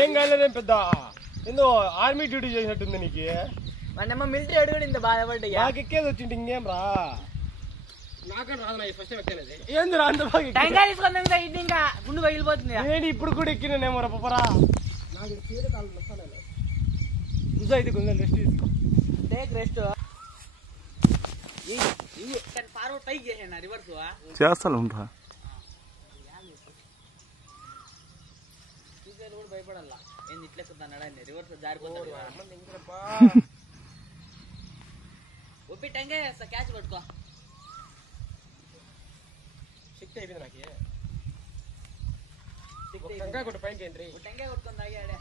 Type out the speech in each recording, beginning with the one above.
ఏం కాలేదేం పెద్ద ఏందో ఆర్మీ డ్యూటీ చేసినట్టుంది నీకు. మన మిలిటరీ అడుగుడు ఇంత బాధపడ్డా నాకు ఎక్కేది వచ్చింది ఇంకేం రా. నాకని రాదు నా ఫస్ట్ ఎక్కేది ఏంది రా అంత బాగా టెంకాయ తీసుకుందాం ఇది ఇంకా గుండు పగిలిపోతుంది. నేను ఇప్పుడు కూడా ఎక్కినేమో రా పప్పరా. నాకు తీరే కాళ్ళు నొస్తాను. గుజ అయితే కొంచెం రెస్ట్ తీసుకో. Take rest. ఫార్వర్డ్ పైకి చేసాను రివర్స్ చేస్తాను ఉంటా. కూడా భయపడాలా ఏంది ఇట్లా ఎక్కుతాడు రివర్స్ జారిపోతాడు. ఒప్పి టెంకాయ వేస్తా క్యాచ్ పట్టుకో. శక్తి అయిపోయింది నాకు. టెంకాయ కొట్టు పైకి టెంకాయ కొట్టుకొని తాగాడే.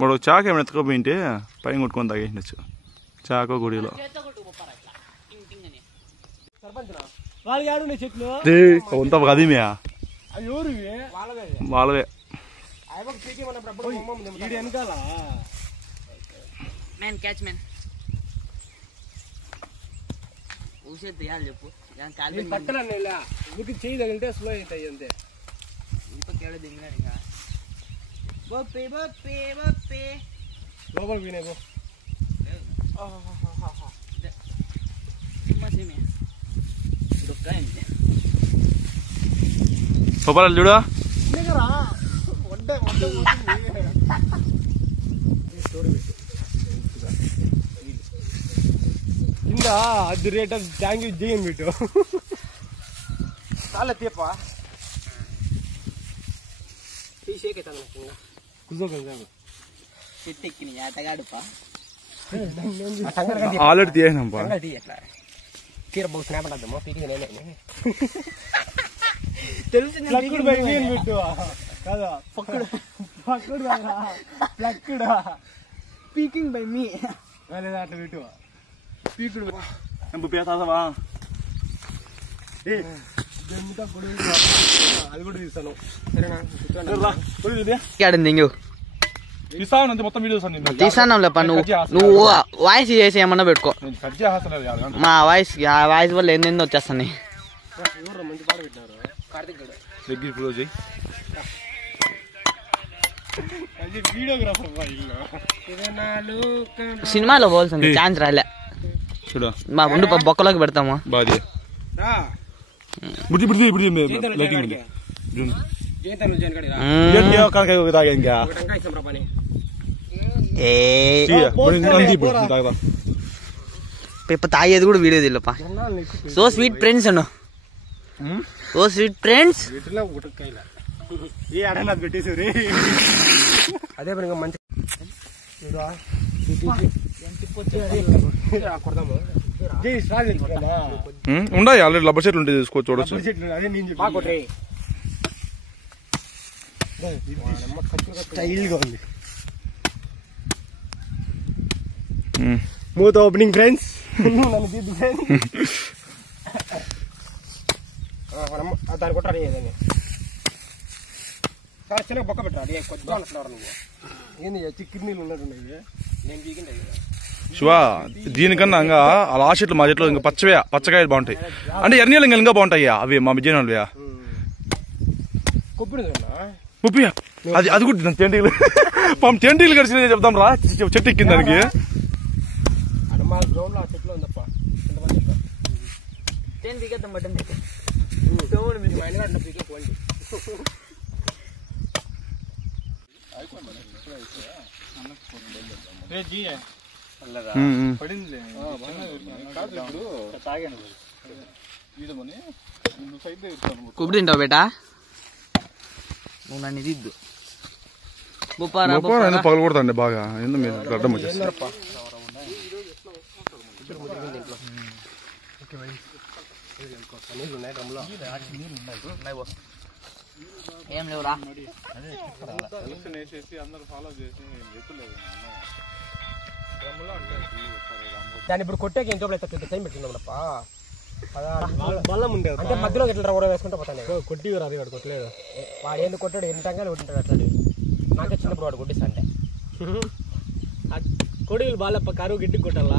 వాడు చాకు ఏమైనా ఎత్తుకోపోయింటే పైన కొట్టుకొని తాగేసి చాకో గుడిలో. వాళ్ళు ఆడు చెట్లు అంతా కదిమే వాళ్ళవే. వెనకాల మ్యాన్ క్యాచ్ మ్యాన్ ఊసే తీయాలి చెప్పు. పక్కన చేయి తగిలితే స్లో అవుతాయి అంతే. ఇంపకేడ దిగినాడు ఇంకా. బొప్పి బొప్పి బొప్పి లోపలికి వినేగో. పప్పాలు చూడు కింద అది రేట్ ట్యాంక్ దిగని పెట్టు. చాలా తీపా చెట్టు ఎక్కిన ఆటగాడుపా ఆల్రెడీ తీసినాంపా. తీర బాగు స్నాప్ అద్దామా పీకి తెలుసు పెట్టు కదా పక్కడు పక్కడు కదా ప్లక్కుడు స్పీకింగ్ బై మీ లేదా అట్లా పెట్టు పీకుడు అది కూడా తీస్తాను. మొత్తం వీడియోస్ తీసాను నువ్వు వాయిస్ చేసి ఏమన్నా పెట్టుకో. మా వాయిస్ వాయిస్ వల్ల ఎన్నెన్నో వచ్చేస్తాను. మంచి పాట పెట్టినారు కార్తిక్ వీడియోగ్రాఫర్ సినిమాలో పోల్సింది ఛాన్స్ రాలే. మా ముందు బొక్కలోకి పెడతాము. తాగేది కూడా వీడియో తెలియపా. సో స్వీట్ ఫ్రెండ్స్ అను. సో స్వీట్ ఫ్రెండ్స్ పెట్టేసారు. అదే పని మంచి ఉండాలి ఆల్రెడీ రబ్బర్ చెట్లు ఉంటాయి తీసుకోవచ్చు చూడొచ్చు. స్టైల్గా ఉంది. మూత ఓపెనింగ్ ఫ్రెండ్స్. దాని కొట్టాలి ఏదని చాలా చిన్న బొక్క పెట్టాలి. కొద్దిగా అంటున్నారు నువ్వు ఏంది చిక్కిరి నీళ్ళు ఉన్నట్టున్నాయి. నేను పీకింది శివా దీనికన్నా ఇంకా అలా ఆ చెట్లు మా చెట్లు ఇంకా పచ్చకాయలు బాగుంటాయి. అంటే ఎర్నీళ్ళు ఇంకా ఇంకా బాగుంటాయ్యా అవి మా విజయనగరంలో. ముప్పి అది అది కూడా తెంటీలు తెంటీలు గడిచిన చెప్తాం రా. చెట్టు ఎక్కింది దానికి. కొబ్బరి తింటావు బేటా నువ్వు నన్ను ఇద్దు. పగలు కొడతాండి బాగా ఎందుకు మీరు గడ్డం వచ్చేస్తారు. నీళ్ళు ఉన్నాయి డ్రమ్లో. ఏం లేవురా. దాన్ని ఇప్పుడు కొట్టేకి ఎంతో టైం పెట్టిందమ్మప్ప. బలం ఉంది అంటే మధ్యలో ఇట్లా ఊర వేసుకుంటే పోతాను. కొట్టి రాదు వాడు కొట్టలేదు. వాడు ఏంది కొట్టాడు, ఎన్ని టంగాలు కొట్టింటాడు అట్లాంటి. నాకే చిన్నప్పుడు వాడు కొట్టిస్తా అంటే కొడుకులు బాలప్ప కరువు గిడ్డి కొట్టాలా.